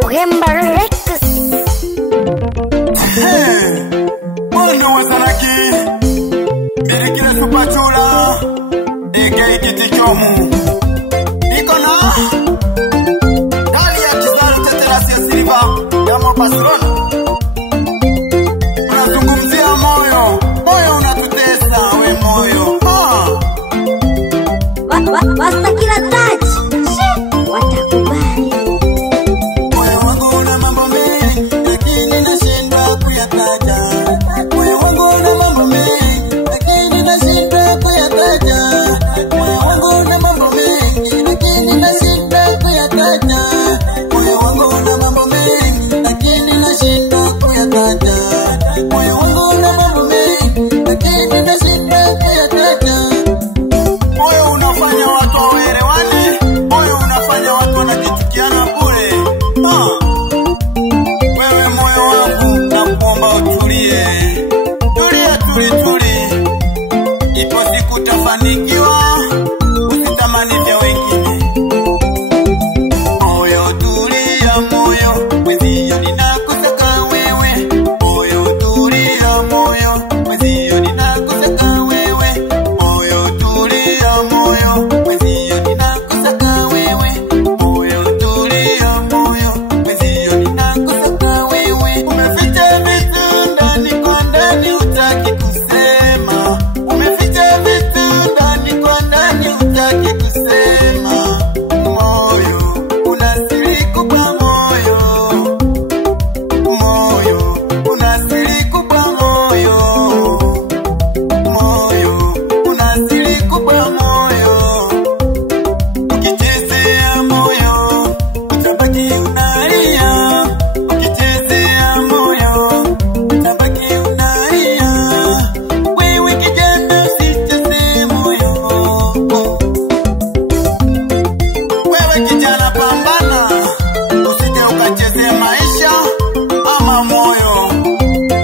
Buhemba Records. Mono wazaraki Milikile supachula Eke ikitichomu Niko na Dali ya kizaru teterasi ya Silva Yamo Barcelona. Unazungumzia moyo. Moyo unatutesa we moyo. Basta kila touch watakubali. Moyo wangu una mambo mengi lakini nashindwa kuyataja. Moyo wangu una mambo mengi lakini nashindwa kuyataja. Moyo wangu una mambo mengi lakini nashindwa kuyataja. Moyo wangu una mambo mengi lakini nashindwa kuyataja. Moyo wangu una mambo mengi lakini nashindwa kuyataja. Moyo unafanya watu waelewane, moyo unafanya watu wanajitikiana bure. Wewe moyo wangu nakuomba utulie. Tulia tuli. Ipo siku utafanikiwa, usitamani vya wengine. Moyo tulia moyo, mwezio ninakutaka wewe. Moyo tulia moyo, mwezio ninakutaka wewe. Moyo tulia moyo, mwezio ninakutaka wewe. Moyo tulia moyo, mwezio ninakutaka wewe. Umeficha vitu ndani kwa ndani hutaki kusema. Umeficha vitu ndani kwa ndani hutaki kusema. Moyo unasiri kubwa moyo. Moyo unasiri kubwa moyo. Moyo unasiri kubwa moyo. Ukichezea moyo utabaki unalia. Ukichezea moyo utabaki unalia. Wewe kijana usichezee moyo. Wewe kijana pambana, usije ukachezea maisha ama moyo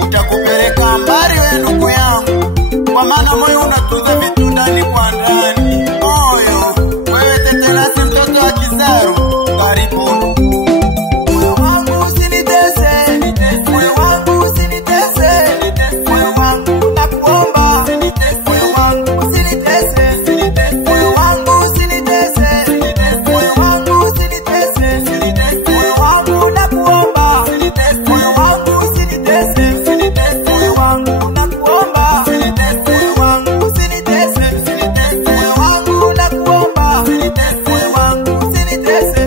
utakupeleka mbali we ndugu yangu. Kwa maana moyo unatunza vitu ndani kwa ndani. Moyo, wewe tetelasi mtoto wa kizaru, karibu. Moyo wangu usinitese, moyo wangu usinitese, moyo wangu nakuomba, moyo wangu usinitese, moyo wangu usinitese, moyo wangu usinitese, moyo wangu nakuomba, moyo wangu usinitese, moyo wangu nakuomba, moyo wangu usinitese, moyo wangu nakuomba, moyo wangu usinitese.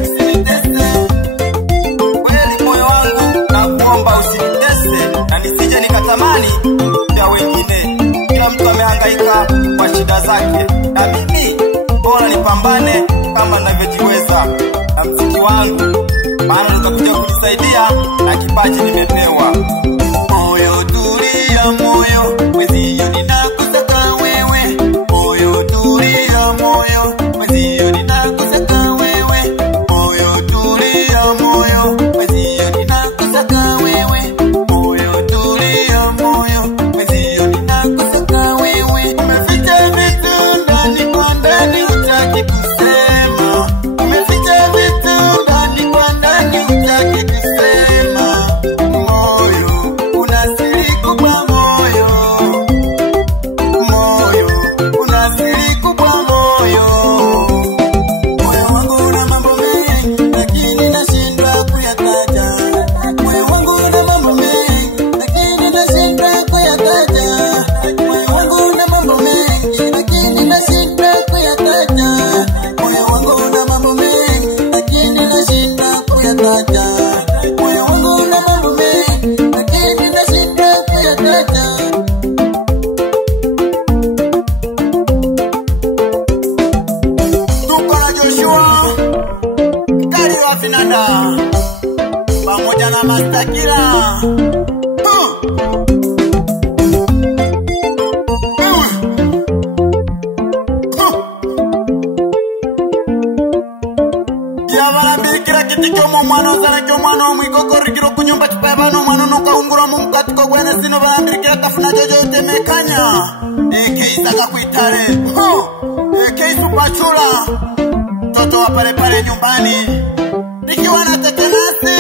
Kweli moyo wangu nakuomba usinitese, na nisije nikatamani ya wengine. Kila mtu amehangaika kwa shida zake, na mimi bora nipambane kama ninavyojiweza na mziki wangu, maana utakuja kunisaidia na kipaji nimepewa. Moyo tulia moyo, mwezio ninakutaka wewe. Moyo tulia moyo, mwezio ninakutaka wewe. Moyo tulia moyo, mwezio ninakutaka wewe. Moyo tulia moyo, mwezio ninakutaka wewe. Umeficha vitu ndani kwa ndani hutaki kusema. Umeficha vitu ndani kwa ndani hutaki kusema. Moyo unasiri kubwa moyo. Moyo unasiri kubwa moyo. Moyo wangu una mambo mengi lakini nashindwa kuyataja. Moyo wangu una mambo mengi lakini nashindwa kuyataja. Moyo wangu una mambo mengi lakini nashindwa kuyataja. Moyo wangu una mambo mengi lakini nashindwa kuyataja. Moyo wangu una mambo mengi lakini nashindwa kuyataja. Tuko na Joshua Kari wa Finanda pamoja na Mastakila. Yabarabikira kitikyo mu mwana ozalekyo mwana omwikokorikiro kunyumba kipayabano mwana nukaungura mu mukatiko gwene sino barambirikira kafuna jojo utemekanya. Eke Isaka kuitare. Eke Supachula. Toto wa pale pale nyumbani. Nikiwa na tetenasi.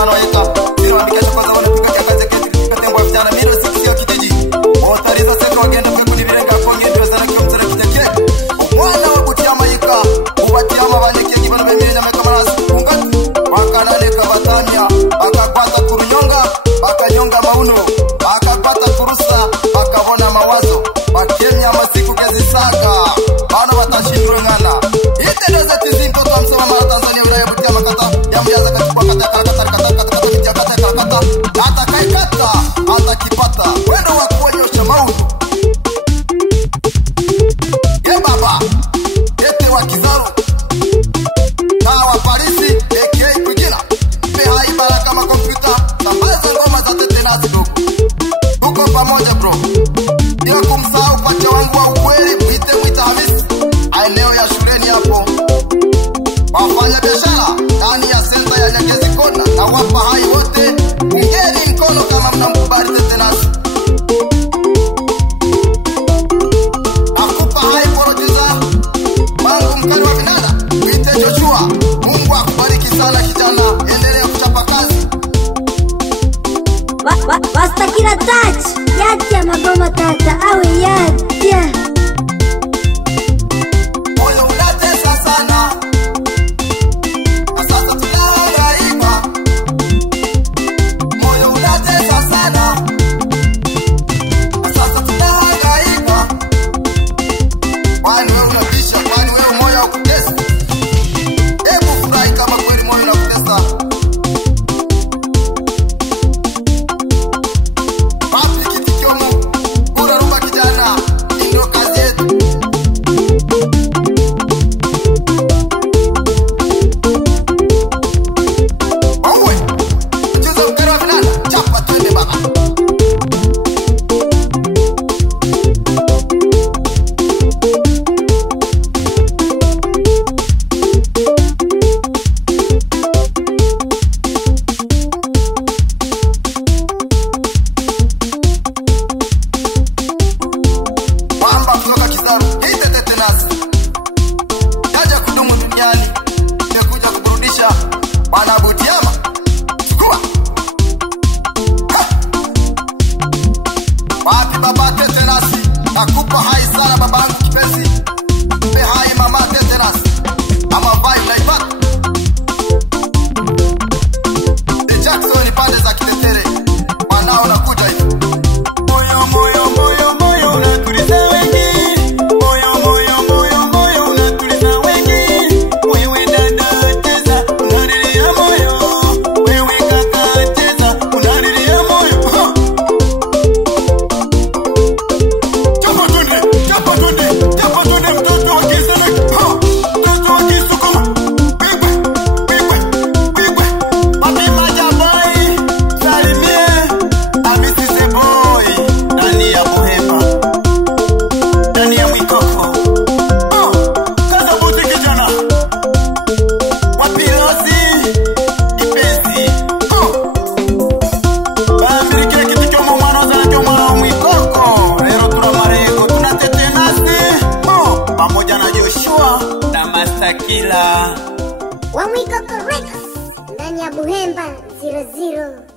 mwana waika Siro ambikesha kwanza wanapiga kia kaze keti Katengwa vijana miro siksi ya kijiji Otariza seka wagenda mpeku ni virenga kongi Ndio zara kio mzara kiteke Mwana wabutia maika Ubatia mabaliki Kibana bemiri na meka marasi Kungati Wakanaleka batamia Bakapata kurunyonga Bakanyonga mauno Bakapata kurusa Bakavona mawazo Bakemia masiku kezi saka Bano batashindwe ngana Ite doza tizinko kwa msema mara Tanzania Ulaya butia makata Ya mjaza kachukua kata kata Vitia kata Ata kaikata Ata kipata Wendo wakuonyosha mauno Ye baba Ete wa Kizaru Kawa Parisi A.K.A. Kujina Mehai bara kama kompyuta Sambaza ngoma za tetenasi dogo Tuko pamoja bro Bila kumsahau pacha wangu wa ukweli Mwita Hamisi Aeneo ya shuleni hapo Wafanya biashara ndani ya senta ya Nyegezi Kona Na wapa hai wote Ungeni mkono kama mnamkubali tetenasi Akupa hai producer Mangu mkali wa vinada Mwite Joshua Mungu akubariki sana kijana Endelea kuchapa kazi Wastakira touch Yatia magoma tata awe yatia Moyo unatesa sana Na sasa tunahangaika Moyo unatesa sana Na sasa tunahangaika Kwani wewe unabisha Kwani wewe moyo haukutesa Hebu furahi kama kweli moyo unakutesa Papi Kitikiomo Kura rumba kijana Ndio kazi yetu Owe Ujuza mkari wa vinana Chapa tuende baba Wamba kutoka Kizaru Hite tetenasi Jaja kudumu duniani Imekuja kuburudisha Wanabutiama Chukua Ha! Wapi baba tetenasi Nakupa hai sana babangu kipenzi Mpe hai mama tetenasi Ama vai unaipata The Jackson pande za Kitetere Wanao nakuja hivi Moyo moyo moyo moyo unatuliza wengi Moyo unatuliza wengi Wewe dada cheza unalilia moyo Wewe kaka cheza unalilia moyo Chapa tunde mtoto wa Kizelek Mtoto wa Kisukuma Pigwe Papi Majabai Salimie Hamisi Seboy Ndani ya Buhemba Ndani ya Mwikoko Kaza buti kijana Wapirosi Ipezi Bamirike Kitikiomo mwana zana kio mwana wa Mwikoko Lero turamareko tunatetenasi Pamoja na Joshua Na Mastakila Wa Mwikoko Records Ndani ya Buhemba 00